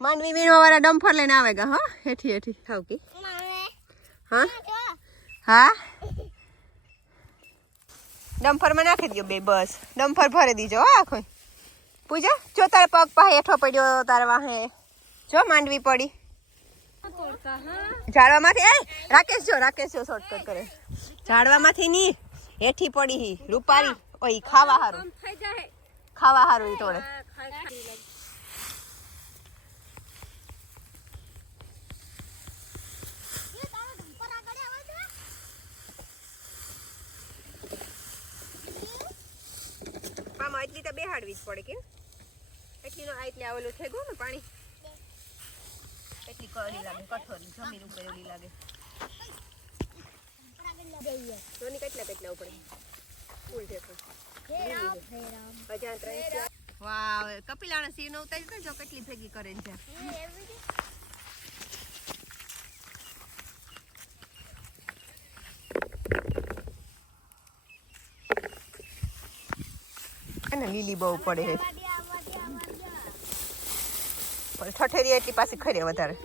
માંડવી વીણવા વાળા ડમ્ફર લઈને આવેગા હા હેઠી હેઠી થાવ કે હા હા ડમ્ફર માં નાખી દો બે બસ ડમ્ફર ભરી દીજો હા આખો પૂજા જો તારા પગ પાસે હેઠો પડ્યો તારા વાહે જો માંડવી પડી ઝાડવામાંથી રાકેશ જો શોર્ટકટ કરે ઝાડવામાંથી ની હેઠી પડી હી રૂપારી ઓય ખાવા હારું ઈ તોડે પામાં એટલી તો બેહાડવી જ પડે કે એટલી નો એટલે આવેલું થઈ ગયું ને પાણી એટલી કળી લાગે કઠોરી જમીન ઉપર એવી લાગે સોની કેટલા ઉપર ફૂલ દેખો વાવ કપિલાણા સીવ નો ઉતારી જો કેટલી ભેગી કરે છે અને લીલી બહુ પડે છે પણ ઠઠેરી એટલી પાછી ખરે વધારે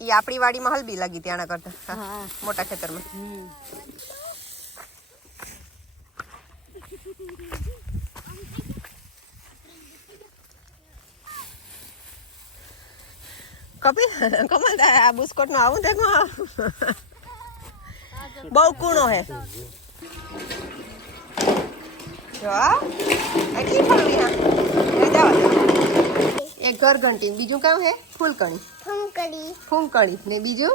ઈ આપણી વાડીમાં હલબી લાગી ત્યાંના કરતા મોટા ખેતરમાં કપિલ કમલ આ બુસ્કોટ નો આવું દેખો બહુ કૂણો હે જો એટલી ફરવી હા જાવ એક ઘર ઘંટી બીજું કામ હે ફૂંકણી ને બીજું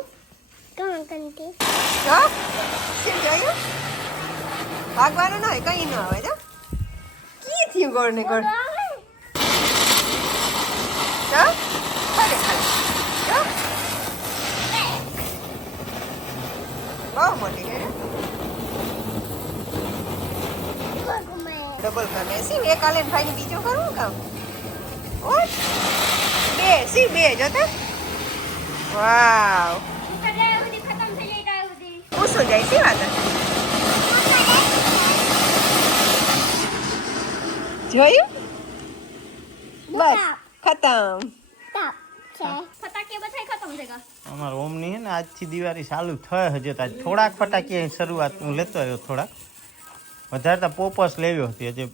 ભાગવાનું ન હોય કઈ ન આવે જો કી થયું ગોળ ને ગોળ બહુ મોટી હે ડબલ કામ એસી એક આલે ભાઈ ને બીજું કરવું કામ બે જોતા વાવ પૂછો જાય છે વાત જોયું બસ ખતમ અમાર ઓમ ની હે ને આજથી દિવાળી ચાલુ થઈ હજે આજ થોડાક ફટાકિયા શરૂઆત હું લેતો આવ્યો થોડાક વધારે તો પોપર્સ લેવ્યો હતી હજે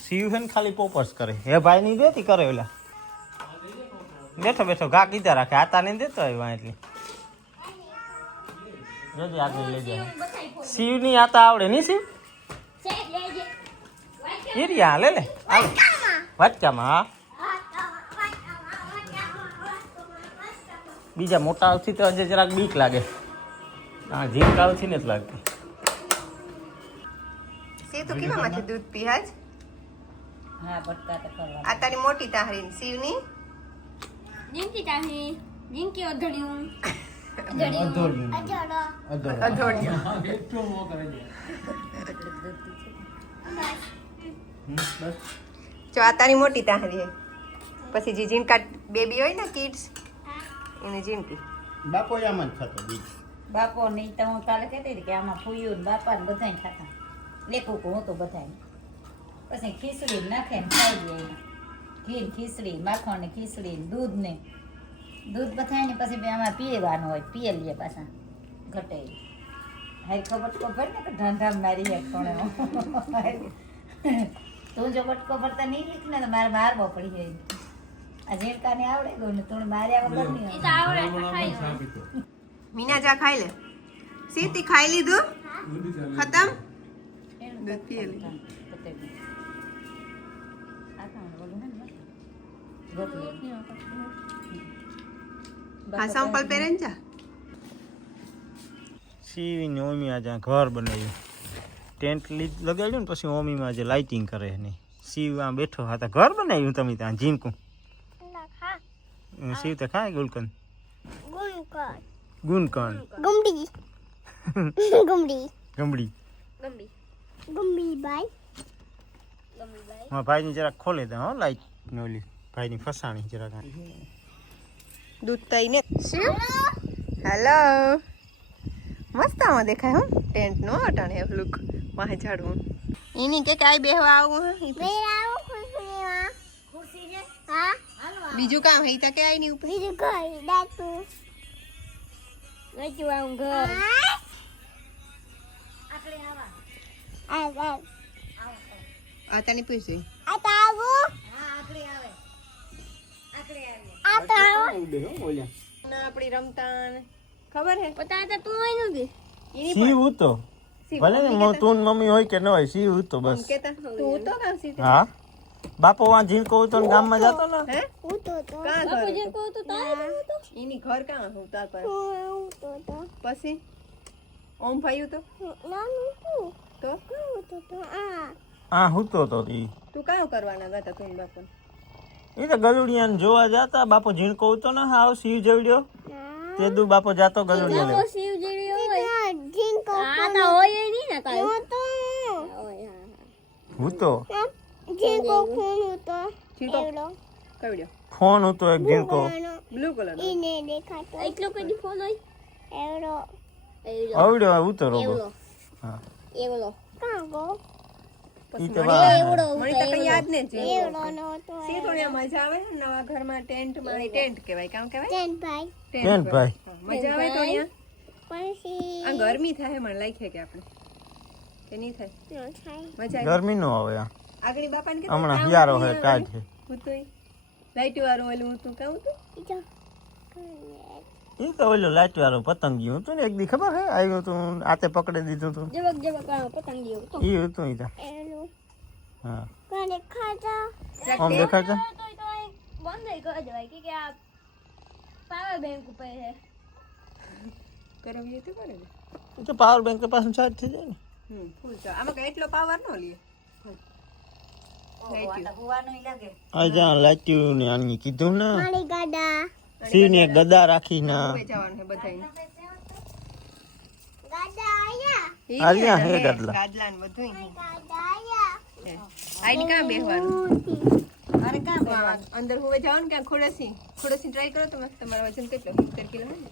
સીવ છે ને ખાલી પોપર્સ કરે હે ભાઈ ની દેતી કરે ઓલા બેઠો ઘા કીધા રાખે આતા ને દેતો આવ્યો એટલી જોજે આગળ લઈ જાય સીવ ની આતા આવડે ની સીવ હીરિયા લે વાટકામાં હા બીજા મોટા આવથી તો હજે જરાક બીક લાગે હા ઝીંકા આવથી ને જ લાગતી સીવ તો કેવામાંથી દૂધ પી હાજ હા બટકા તો કરવા આ તારી મોટી તાહરી સીવની જીંકી તાહી જીંકી અધડ્યું જો આ તારી મોટી તાહરી હે પછી જે જીનકા બેબી હોય ને કિડ્સ એને જીનકી બાપો આમ જ થતો બીજ બાપો નહીં તો હું કાલે કહેતી હતી કે આમાં ફૂયું ને બાપા ને બધાય ખાતા લેકું હું તો બધાય પછી ખીચડી નાખે ને ખાઈ લે ઘી ખીચડી માખણ ને ખીચડી દૂધ બધાય ને પછી આમાં પીવાનું હોય પીએ લઈએ પાછા ઘટે હારી ખબર ને કે ઢાંઢા મારી હે કોણે તું જો બટકો ભરતા નહીં લીખ ને તો મારે મારવો પડી જાય આ ઝીણકાને આવડે ગયું ને તું માર્યા વગર નહીં ઈ તો આવડે તો ખાઈ મીના જા ખાઈ લે સીતી ખાઈ લીધું ખતમ દૂધ પી લે હા સંપલ પહેરેન જા સીવીને ઓમી આજે ઘર બનાવ્યું ટેન્ટ લગાડ્યું ને પછી ઓમીમાં આજે લાઇટિંગ કરે નહીં સીવ આ બેઠો હતા ઘર બનાવ્યું તમે ત્યાં જીનકું સીવ તો ખાય ગુલકંદ ગુનકંદ ગમડી ભાઈ મારા ભાઈની જરાક ખોલે દે હો લાઈટ નોલી ભાઈની ફસાણી જરાક દૂધ તઈને હેલો મસ્ત આમાં દેખાય હો ટેન્ટ નો અટાણે લુક વાહે ઝાડવું એની કે કાંઈ બેહવા આવું હે ખુરશી છે બીજું કામ હે તો કે આઈ ની ઉપર આકડે આવા આ તને પૂછ્યું હા આકડે આવે ના આપણી રમતા ને ખબર હે પતા હતા તું હોય નથી એની શિવ ઉતો ભલે ને તું ને મમ્મી હોય કે ન હોય શિવ ઉતો બસ કેતા તું તો કામ સીધે હા બાપો વાં ઝીણકો ઉતો ને ગામમાં જતો ને હે કાં ઘર જે કહું તો તારે તો એની ઘર કાં હું તાર પર પછી ઓમ ભાઈ તો હા હુતો તો ઈ તું કામ કરવાના હતા તું બાપુ એ તો ગલુડિયાને જોવા જાતા બાપો ઝીણકો ઉતો ને હાવ શિવ જવડ્યો તે દુ બાપો જાતો ગલુડિયા લેવા શિવ જેડી હોય આ તો હોય નહીં ને કાઈ હુતો ચીકો કવડ્યો ફોન હતો એક ઝીણકો બ્લુ કલર એટલો કદી ફોન હોય આવડ્યો ઉતો રોબો હા એવલો ઈ તો વા- મને તો કઈ યાદ નહીં છે સી થોડી મજા આવે ને નવા ઘરમાં ટેન્ટ માં ટેન્ટ કહેવાય કામ કહેવાય કેમ ભાઈ મજા આવે તો આ ગરમી થાય મને લાગે કે આપણે કે નહીં થાય મજા આવે ગરમી નો આવે આ આગળી બાપાને કે હમણાં હિયારો હે કાઢ છે હું તો લાઈટ વાળું ઓલું હું તું કહું તું ઈ તો ઓલો લાઈટ વાળો પતંગિયું હતું ને એક દી ખબર હે આવ્યું તું આતે પકડી દીધું તું જબક પતંગીઓ તો ઈ હતું ઈ તા હા જરાક આમ દેખાય છે તો બંધ કરી દેવાય કે આ પાવર બેંક ઉપર છે કરાવીએ તો કરે ને ઈ તો પાવર બેંક પાછું ચાર્જ થઈ જાય ને ફૂલ તો આમાં કઈ એટલો પાવર ન લે હોવાનું લાગે આ જ્યાં લાઈટ્યું ને આની કીધું ને શિવ ને ગદા રાખી ના જવાનું છે બધાને આલિયા હે ગાદલા ગાદલા ને બધું આઈની કાં બેહવાનું અરે કાં બેવા અંદર હોવે જવાનું ક્યાં ખોડસી ટ્રાય કરો તમે તમારો વજન કેટલો 70 કિલો હે ને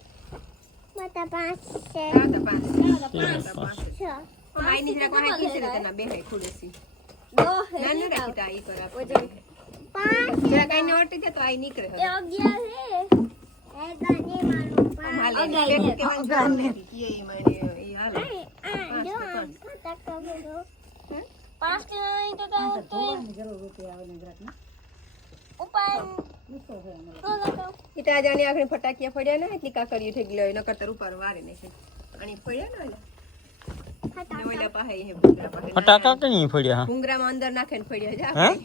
આઈની જરાક વાહે ખીચડી તને બેહાય ખોડસી દો હે નાનું રાખી તા ઈ કરા જરાક આઈને ઓટી દે તો આઈ નીકળે એ 11 પાંચ કે નહીં તો ફટાકિયા ફળ્યા ને એટલી કાકરીઓ થઈ ગયો નકર તો ઉપર વારે ને અને ફળ્યા ને ઓલા પાસે હે ફટાકા કે નહીં ફળ્યા ભૂંગરામાં અંદર નાખે ને ફળ્યા જા હે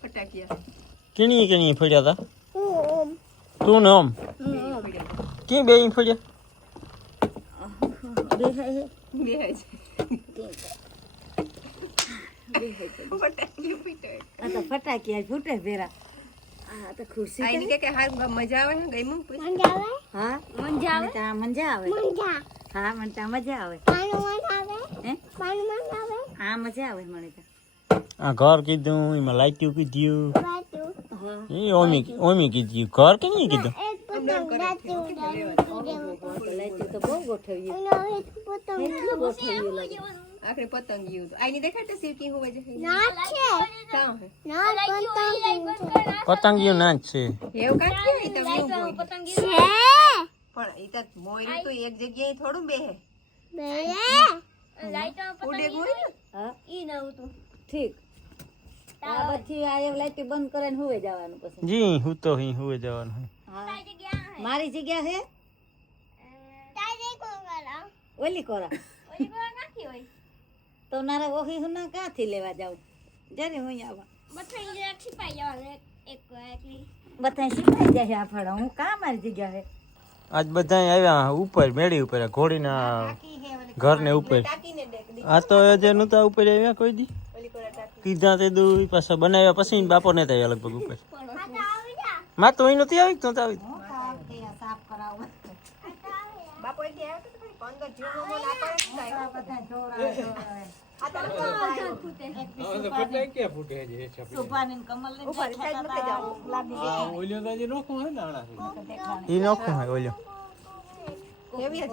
ફટાકિયા કેની ફળ્યા તા તું ને ઓમ કે બે ફળ્યા બેહાય છે ફટાકિયા ફૂટે આ તો ફટાકિયા ફૂટે ભેરા આ તો ખુરશી આઈની કે હાર મજા આવે ને ગઈમું હા મજા આવે હા મને તો મજા આવે હે હા મજા આવે મને તો આ ઘર કીધું એમાં લાઈટ્યું કીધું એ ઓમી કીધું ઘર કે નહીં કીધું લાઈટ તો બહુ ગોઠવ્યું આખરે પતંગિયું આઈની દેખાડે સીટી હોવે છે કાં હે પતંગિયું ના જ છે એવું કાંઈ ઈ તો વ્યૂ હોય પતંગી પણ ઈ તો મોયરું તો એક જગ્યાએ થોડું બેહે લાઈટ ઉડે ગોય ને હા ઈ ન હતું ઠીક આ પછી આ લાઈટ બંધ કરીને હુવે જવાનું પછી જી હું તો અહીં હુએ જવાનું હોય હા મારી જગ્યા છે ઓલી કોરા નાખી હોય તો નારા ઓહી હું ના ક્યાંથી લેવા જાઉં જરે હું આવા બધા ઈ છીપાઈ જવાનું એક એકલી બધા શીખાઈ જાય આ ફળો હું કા મારી જગ્યા છે આજ બધા આવ્યા ઉપર મેળી ઉપર ઘોડીના ઘરને ઉપર આ તો જે નહોતા ઉપર આવ્યા કોઈ દી કીધા તે દુ પાછા બનાવ્યા પછી બાપો ને આવ્યા લગભગ ઉપર માં તો અહીં નથી આવી તો આવી સાફ કરાવો બાપો એક આવ્યો તો ખરી 15 જીવનો મોલ આપાડે બધા જોરા ફૂટે સુભાની કમલ ને ઉપર સાઈડ માં જાવ ઈ નોખું હોય ઓલ્યો એવી જ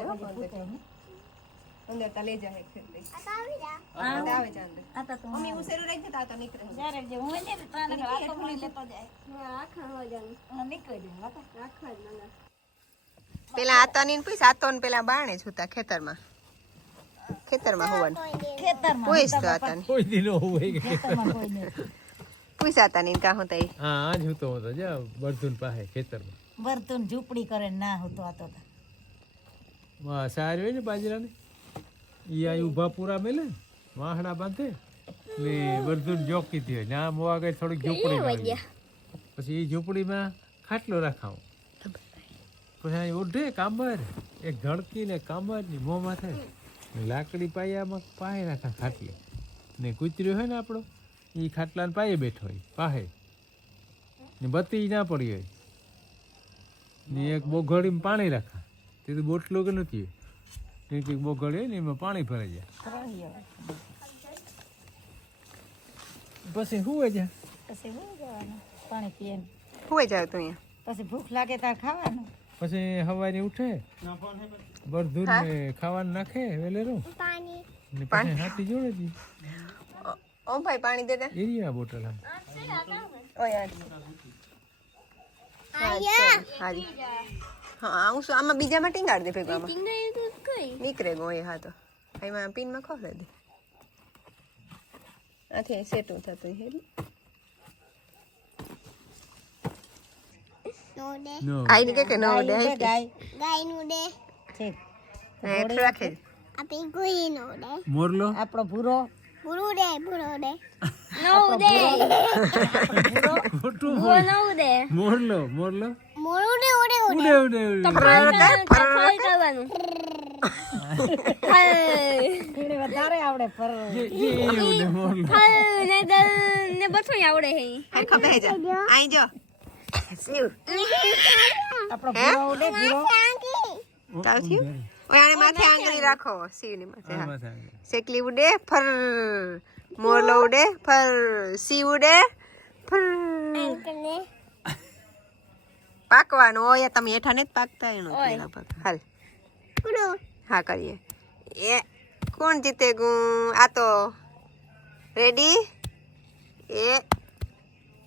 અંદર તા લઈ જાય ખેતરે આ તો આવી જા આવે છે અંદર આ તો તું મમ્મી ઉસેરો રાખી દેતા તો નીકળે જ્યારે જે હું ને તારે વાતો કરી લેતો જાય રાખા હો જાન નીકળી જાય વાતો રાખવા જ મને પેલા આતાની પૈસા આતો ને પેલા બાણે જ હતા ખેતરમાં હોવાનું ખેતરમાં પૂછ તો આતાની કોઈ દિનો હોય કે ખેતરમાં કોઈ નહીં પૂછ આતાની કા હોતા ઈ હા આજ હું તો જા બર્તુન પાસે ખેતરમાં બર્તન ઝૂંપડી કરે ને ના હતો આતો માં સાર હોય ને બાજરાને ઈ આ ઊભા પૂરા મેલે વાહડા બાંધે ને બર્તુન જોકી થી હોય ના મોવા ગઈ થોડીક ઝૂંપડી વાળી પછી ઈ ઝૂંપડીમાં ખાટલો રાખાવો પછી અહીં ઉઢે કામર એક ધડકી ને કામર ની મોં માથે લાકડી પાયામાં પાય રાખા ખાટલે ને કૂતર્યો હોય ને આપણો એ ખાટલાને પાયે બેઠો હોય પાહે ને બત્તી ના પડી હોય ને એક બોઘડીમાં પાણી રાખા તે તો બોટલો કે નથી એક બોઘડી હોય ને એમાં પાણી ભરાઈ જાય પછી હુંય જાય પછી હું જવાનું પાણી પીએ હોય જાવ તું અહીંયા પછી ભૂખ લાગે ત્યારે ખાવાનું પછી સવારે ઉઠે બરધુર ને ખાવાનું નાખે વેલેરું પાણી ને પછી હાથી જોડે દી ઓ ભાઈ પાણી દે દે એરિયા બોટલ આમ ઓય હાજી હા હું શું આમાં બીજામાં ટીંગાડ દે ભેગો આમાં ટીંગાઈ તો કઈ નીકળે ગોય હા તો એમાં પિનમાં ખોલે દે આથી સેટું થતું હેરી નો દે નો આઈ કે નો દે ગાય ગાય નું દે છે હેઠ રાખે આપી કોઈ નો દે મોરલો આપણો ભૂરો પૂરું દે નો દે ખોટું નો દે મોરલો મોરલો મોરું દે ઓડે ઉડે ઉડે ઉડે કરવાનું એને વધારે આવડે પર જે ઉડે મોરલો ને બથું આવડે હે આ ખબર હે જા આઈ જો શિવ આપણો ભૂરો ઉડે ભૂરો ચાલ થયું ઓય આને માથે આંગળી રાખો શિવની માથે હા શેકલી ઉડે ફર મોરલો ઉડે ફર શિવ ઉડે ફર પાકવાનું ઓય તમે હેઠા ને જ પાકતા એનું પેલા પાક હાલ હા કરીએ એ કોણ જીતે ગુ આ તો રેડી એ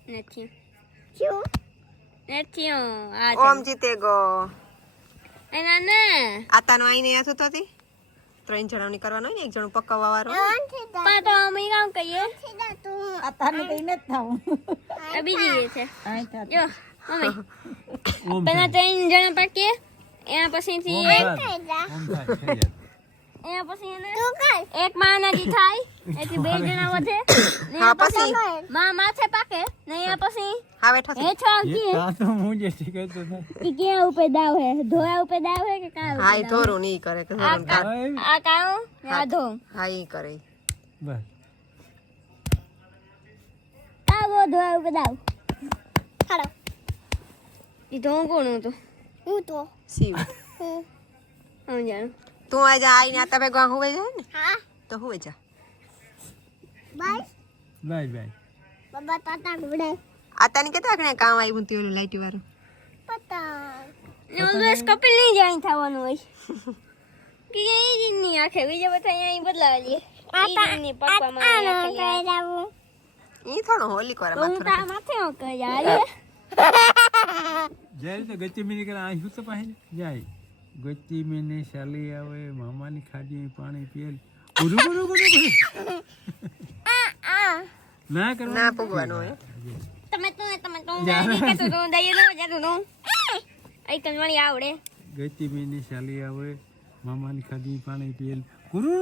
નથી નથી ઓમ જીતે ગો એના ના આતાનો આઈને યાદ હતો હતી 3 જણાની કરવાનો હોય ને એક જણું પકવવા વાળો પાતો અમે કામ કહીએ આ તાને કઈ ન થાવું આ બીજી છે આઈ થા જો મમ્મી પેલા 3 જણા પાકીએ એના પછીથી ઓમ થાય થઈ જાય એના પછી એને એક માનાજી થાય એથી 2 જણા વધે ને હા પછી માં માથે પાકે ને એના પછી હા બેઠો છે હેઠા ये કે तो मुझे शिकायत तो था કે ક્યાં ઉપર દાવ હે ધોયા ઉપર દાવ હે કે કાં હા ઈ થોરું નહીં કરે કે થોરું કામ. આ કાં ને આ ધો હા ઈ કરે बस આવો ધોયા ઉપર દાવ હાલો ઈ ધો કોણ હતો હું તો શિવ સમજાણું તું આજે આઈને આતા ભેગા હોવે જાય ને હા તો હોવે જા બાય बाय बाय બાબા તાતા ગુડે આતાની કેતા કે કામ આવ્યું તું ઓલું લાઈટ વાળું પતા ને ઓલવેસ કપિલ નહીં જાય થવાનું હોય કે એ દિન ની આખે બીજા બધા અહીં બદલાવા લઈએ ની પકવામાં આખે ઈ થોડો હોલી કરે હું માથું તા માથે હું કહી જાય जाए तो गच्ची में निकल आई हूँ तो पाहे जाए गच्ची में ने शाली आवे मामा ની ખાડી પાણી પીએલ ઉરુ ઉરુ ઉરુ ના કરવા ના પૂગવાનું હોય તમે તો જાય કે તો દઈએ તો જાતું નો આઈ તન વળી આવડે ગચ્ચી में ने शाली આવે મામા ની ખાડી પાણી પીએલ ઉરુ